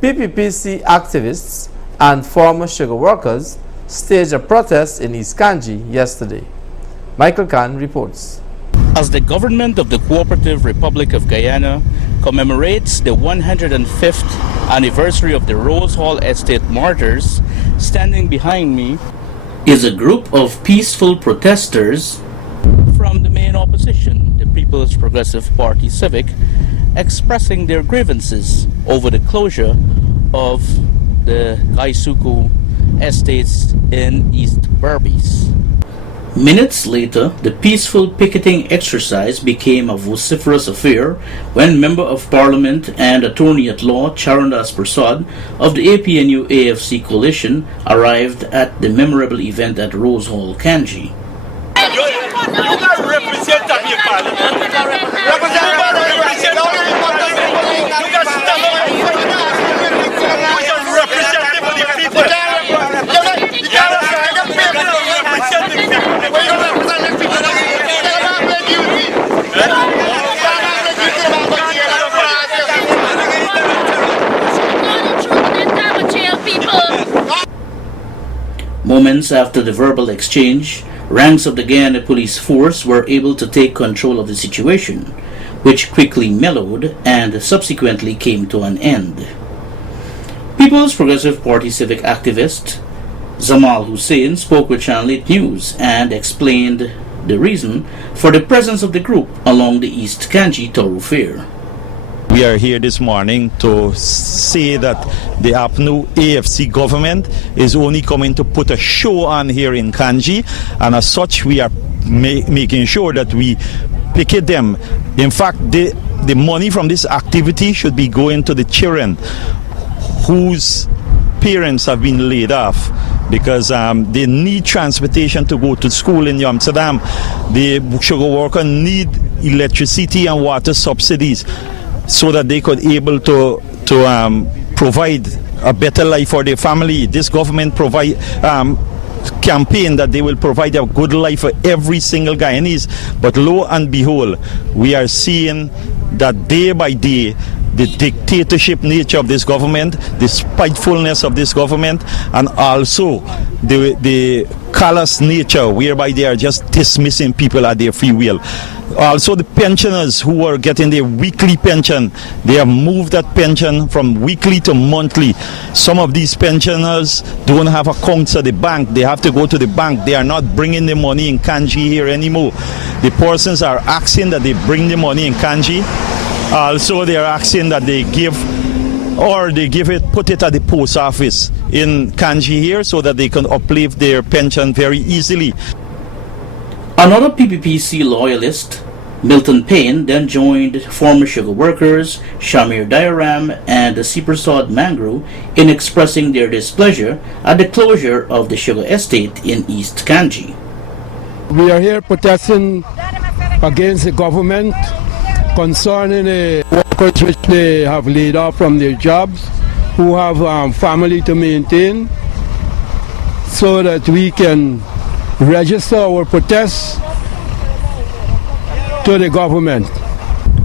PPPC activists and former sugar workers staged a protest in East Canje yesterday. Michael Khan reports. As the government of the Cooperative Republic of Guyana commemorates the 105th anniversary of the Rose Hall Estate martyrs, standing behind me is a group of peaceful protesters from the main opposition, the People's Progressive Party Civic, expressing their grievances over the closure of the Gaisuku estates in East Berbice. Minutes later, the peaceful picketing exercise became a vociferous affair when Member of Parliament and Attorney-at-Law Charandas Prasad of the APNU-AFC coalition arrived at the memorable event at Rose Hall, Canje. Moments after the verbal exchange, ranks of the Guyana police force were able to take control of the situation, which quickly mellowed and subsequently came to an end. People's Progressive Party civic activist Zamal Hussein spoke with Channel 8 News and explained the reason for the presence of the group along the East Canje thoroughfare. We are here this morning to say that the APNU AFC government is only coming to put a show on here in Canje, and as such we are making sure that we picket them. In fact, the money from this activity should be going to the children whose parents have been laid off, because they need transportation to go to school in Amsterdam. The sugar worker need electricity and water subsidies so that they could able to provide a better life for their family. This government campaign that they will provide a good life for every single Guyanese, but lo and behold, we are seeing that day by day the dictatorship nature of this government, the spitefulness of this government, and also the callous nature whereby they are just dismissing people at their free will. Also, the pensioners who are getting their weekly pension, they have moved that pension from weekly to monthly. Some of these pensioners don't have accounts at the bank. They have to go to the bank. They are not bringing the money in Canje here anymore. The persons are asking that they bring the money in Canje. Also, they are asking that they give, or they give it, put it at the post office in Canje here so that they can uplift their pension very easily. Another PPPC loyalist, Milton Payne, then joined former sugar workers Shamir Diaram and Siprasad Mangru in expressing their displeasure at the closure of the sugar estate in East Canje. We are here protesting against the government concerning the workers which they have laid off from their jobs, who have family to maintain, so that we can register our protests to the government.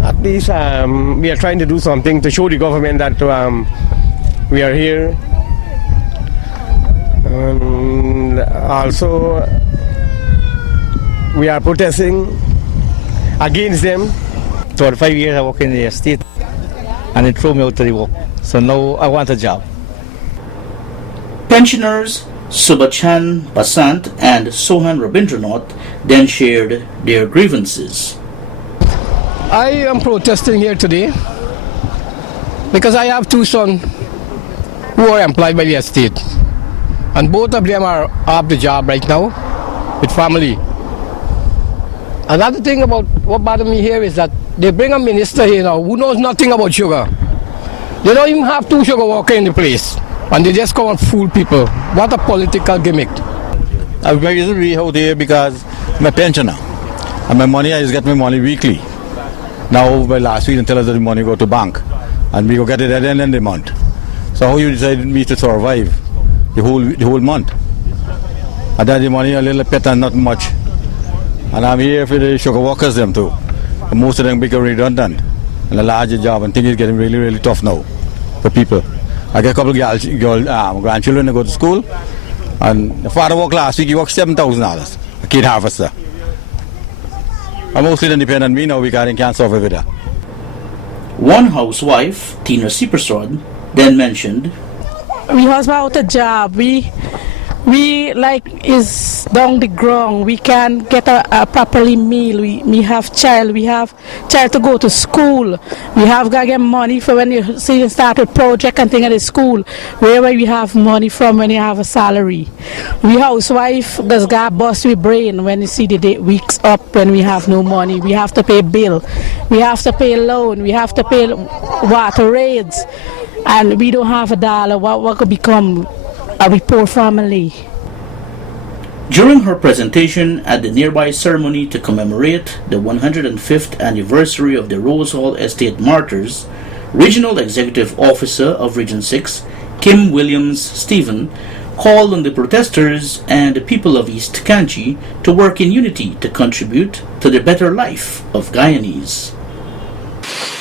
At least we are trying to do something to show the government that we are here. And also we are protesting against them. 25 years I work in the estate and they threw me out to the work. So now I want a job. Pensioners Subachan Basant and Sohan Rabindranath then shared their grievances. I am protesting here today because I have two sons who are employed by the estate, and both of them are off the job right now with family. Another thing about what bothers me here is that they bring a minister here now who knows nothing about sugar. They don't even have two sugar workers in the place, and they just come and fool people. What a political gimmick. I'm very out here because I'm a pensioner, and my money, I just get my money weekly. Now, by last week, until the money go to bank, and we go get it at the end of the month. So how you decide me to survive the whole month? And then the money a little bit and not much. And I'm here for the sugar workers them too. And most of them become redundant and a larger job, and things is getting really, really tough now for people. I get a couple of grandchildren to go to school. And the father worked last week, he worked $7,000. A kid harvester. I'm mostly independent me now because I can't survive with that. One housewife, Tina Sipersod, then mentioned, we was without a job. We like is down the ground. We can't get a properly meal. We have child to go to school. We have got get money for when you see you start a project and thing at the school. Where we have money from when you have a salary. We housewife does got bust with brain when you see the day weeks up when we have no money. We have to pay bill. We have to pay loan. We have to pay water rates. And we don't have a dollar. What could become a poor family? During her presentation at the nearby ceremony to commemorate the 105th anniversary of the Rose Hall Estate Martyrs, Regional Executive Officer of Region 6, Kim Williams-Stephen, called on the protesters and the people of East Canje to work in unity to contribute to the better life of Guyanese.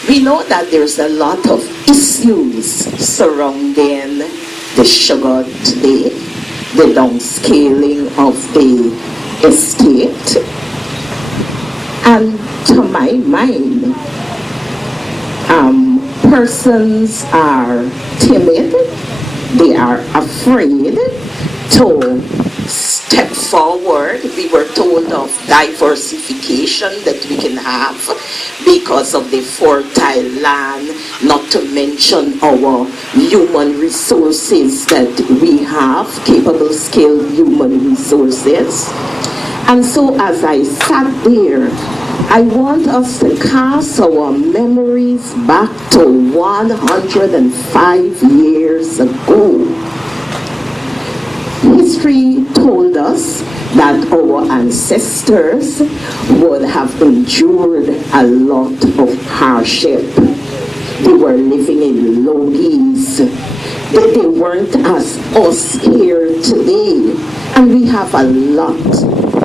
We know that there's a lot of issues surrounding the sugar today, the downscaling of the estate, and to my mind, persons are timid, they are afraid to step forward. We were told of diversification that we can have because of the fertile land, not to mention our human resources that we have, capable, skilled human resources. And so as I sat there, I want us to cast our memories back to 105 years ago. History told us that our ancestors would have endured a lot of hardship. They were living in lowlies. They weren't as us here today. And we have a lot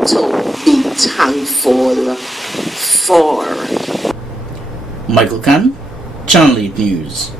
to be thankful for. Michael Khan, Channel 8 News.